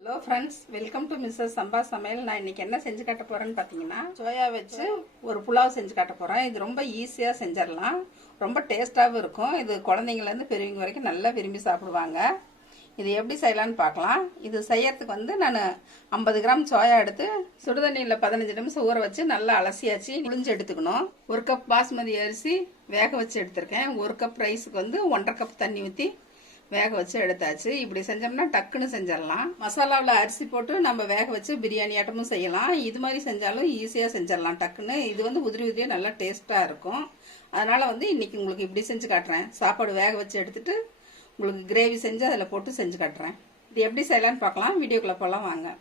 Hello friends, welcome to Mrs Samba Samayal. நான் இன்னைக்கு என்ன செஞ்சு காட்ட போறேன்னு பார்த்தீங்கன்னா, சோயா வச்சு ஒரு புலாவ் செஞ்சு காட்ட போறேன். இது ரொம்ப ஈஸியாக செஞ்சிடலாம், ரொம்ப டேஸ்டாகவும் இருக்கும். இது குழந்தைங்கலேருந்து பெரியவங்க வரைக்கும் நல்லா விரும்பி சாப்பிடுவாங்க. இது எப்படி செய்யலான்னு பார்க்கலாம். இது செய்யறதுக்கு நான் 50 கிராம் சோயா எடுத்து சுடுதண்ணியில் 15 நிமிஷம் ஊற வச்சு நல்லா அலசியாச்சு புளிஞ்சு எடுத்துக்கணும். 1 கப் பாஸ்மதி அரிசி வேக வச்சு எடுத்திருக்கேன். 1 கப் ரைஸுக்கு 1.5 கப் தண்ணி ஊற்றி வேக வச்சு எடுத்தாச்சு. இப்படி செஞ்சோம்னா டக்குன்னு செஞ்சிடலாம். மசாலாவில் அரிசி போட்டு நம்ம வேக வச்சு பிரியாணி ஆட்டமும் செய்யலாம். இது மாதிரி செஞ்சாலும் ஈஸியாக செஞ்சிடலாம் டக்குன்னு. இது உதிரி உதிரியாக நல்லா டேஸ்ட்டாக இருக்கும். அதனால் இன்னைக்கு உங்களுக்கு இப்படி செஞ்சு காட்டுறேன். சாப்பாடு வேக வச்சு எடுத்துட்டு உங்களுக்கு கிரேவி செஞ்சு அதில் போட்டு செஞ்சு காட்டுறேன். இது எப்படி செய்யலான்னு பார்க்கலாம். வீடியோக்குள்ளே போகலாம் வாங்க.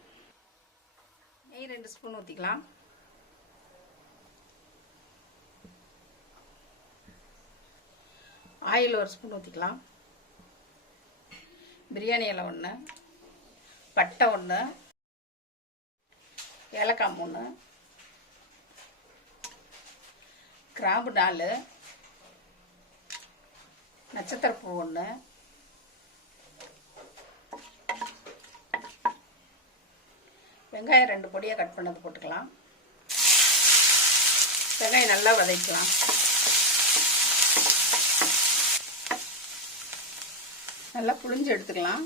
நெய் 2 ஸ்பூன் ஊற்றிக்கலாம். ஆயில் 1 ஸ்பூன் ஊற்றிக்கலாம். பிரியாணி இலை 1, பட்டை 1, ஏலக்காய் 3, கிராம்பு 4, நட்சத்திரப்பூ 1, வெங்காயம் 2 பொடியாக கட் பண்ணது போட்டுக்கலாம். வெங்காயம் நல்லா வதக்கலாம். நல்லா புளிஞ்சு எடுத்துக்கலாம்.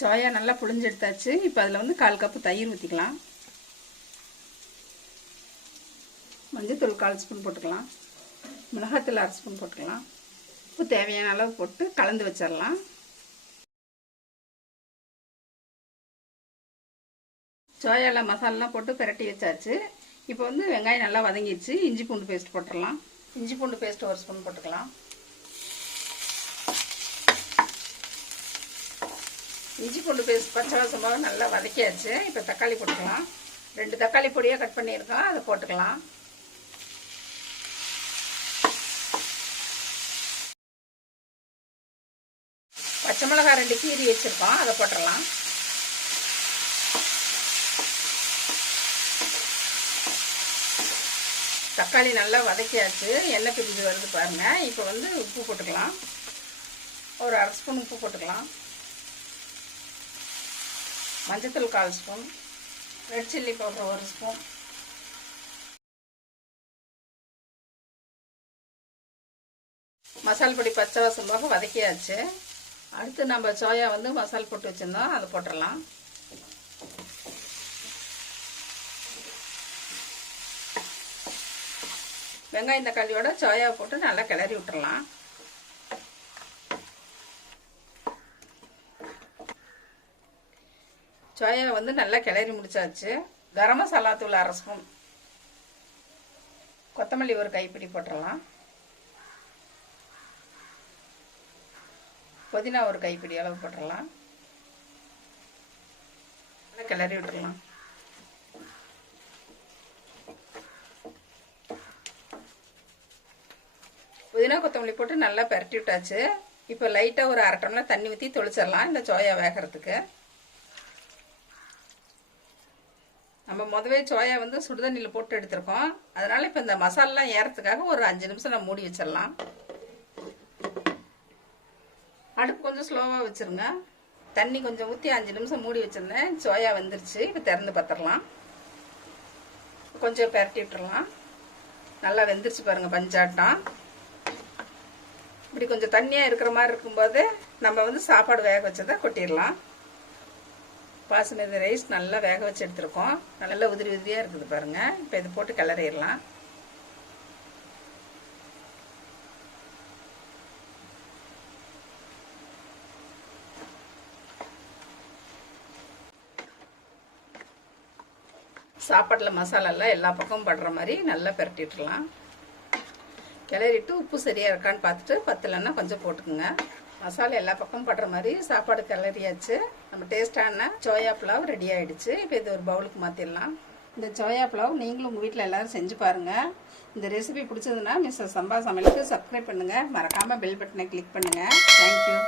சோயா நல்லா புளிஞ்சு எடுத்தாச்சு. இப்போ அதில் 1/4 கப்பு தயிர் ஊற்றிக்கலாம். மஞ்சத்தூள் 1/4 ஸ்பூன் போட்டுக்கலாம். மிளகாத்தூள் 1/2 ஸ்பூன் போட்டுக்கலாம். உப்பு தேவையான அளவு போட்டு கலந்து வச்சிடலாம். சோயாவில் மசாலெலாம் போட்டு பிரட்டி வச்சாச்சு. இப்போ வெங்காயம் நல்லா வதங்கிடுச்சு. இஞ்சி பூண்டு பேஸ்ட் போட்டுடலாம். இஞ்சி பூண்டு பேஸ்ட் 1 ஸ்பூன் போட்டுக்கலாம். இஞ்சி பூண்டு பேஸ்ட் பச்சை வாசமாக நல்லா வதக்கியாச்சு. இப்போ தக்காளி போட்டுக்கலாம். 2 தக்காளி பொடியாக கட் பண்ணியிருக்கோம், அதை போட்டுக்கலாம். பச்சை மிளகாய் 2 கீரி வச்சுருக்கோம், அதை போட்டுடலாம். தக்காளி நல்லா வதக்கியாச்சு. எண்ணெய் பிரிஞ்சு வருது பாருங்க. இப்போ உப்பு போட்டுக்கலாம். ஒரு 1/2 ஸ்பூன் உப்பு போட்டுக்கலாம். மஞ்சத்தூள் 1/4 spoon, red chilli powder 1 spoon, மசால் பொடி பச்சை வாசமாக வதக்கியாச்சு. அடுத்து நம்ம சோயா மசால் போட்டு வச்சுருந்தோம், அதை போட்டுடலாம். வெங்காயம் தக்காளியோட சோயா போட்டு நல்லா கிளறி விட்டுறலாம். சோயா நல்லா கிளறி முடிச்சாச்சு. கரம் மசாலா தூள் 1/2 ஸ்பூன், கொத்தமல்லி 1 கைப்பிடி போட்டுடலாம். புதினா 1 கைப்பிடி அளவு போட்டுடலாம். நல்லா கிளறி விட்டுறலாம். புதினா கொத்தமல்லி போட்டு நல்லா பரட்டி விட்டாச்சு. இப்போ லைட்டாக ஒரு 1/2 டம்ளர் தண்ணி ஊற்றி தொளிச்சிடலாம் இந்த சோயா வேகிறதுக்கு. நம்ம முதவே சோயா சுடுதண்ணியில் போட்டு எடுத்துருக்கோம். அதனால் இப்போ இந்த மசாலாலாம் ஏறத்துக்காக ஒரு 5 நிமிஷம் நம்ம மூடி வச்சிடலாம். அடுப்பு கொஞ்சம் ஸ்லோவாக வச்சுருங்க. தண்ணி கொஞ்சம் ஊற்றி 5 நிமிஷம் மூடி வச்சுருந்தேன். சோயா வெந்துருச்சு. இப்போ திறந்து பார்த்துடலாம். கொஞ்சம் பரட்டி விட்டுறலாம். நல்லா வெந்துருச்சு பாருங்கள், பஞ்சாட்டம். இப்படி கொஞ்சம் தண்ணியாக இருக்கிற மாதிரி இருக்கும்போது நம்ம சாப்பாடு வேக வச்சதை கொட்டிடலாம். பாசுமதி ரைஸ் நல்லா வேக வச்சு எடுத்துருக்கோம். நல்லா உதிரி உதிரியாக இருக்குது பாருங்கள். இப்போ இது போட்டு கிளறிடலாம். சாப்பாட்டில் மசாலாலாம் எல்லா பக்கமும் படுற மாதிரி நல்லா பரட்டிட்டுலாம். கிளறிட்டு உப்பு சரியாக இருக்கான்னு பார்த்துட்டு பத்தலைன்னா கொஞ்சம் போட்டுக்குங்க. மசாலா எல்லா பக்கமும் படுற மாதிரி சாப்பாடு கிளறியாச்சு. நம்ம டேஸ்டான சோயா புலாவ் ரெடி ஆகிடுச்சு. இப்போ இது ஒரு பவுலுக்கு மாற்றிடலாம். இந்த சோயா புலாவ் நீங்களும் உங்கள் வீட்டில் எல்லோரும் செஞ்சு பாருங்கள். இந்த ரெசிபி பிடிச்சதுன்னா மிஸ்ஸஸ் சம்பா சமையலுக்கு சப்ஸ்கிரைப் பண்ணுங்கள். மறக்காமல் பெல் பட்டனை கிளிக் பண்ணுங்கள். தேங்க்யூ.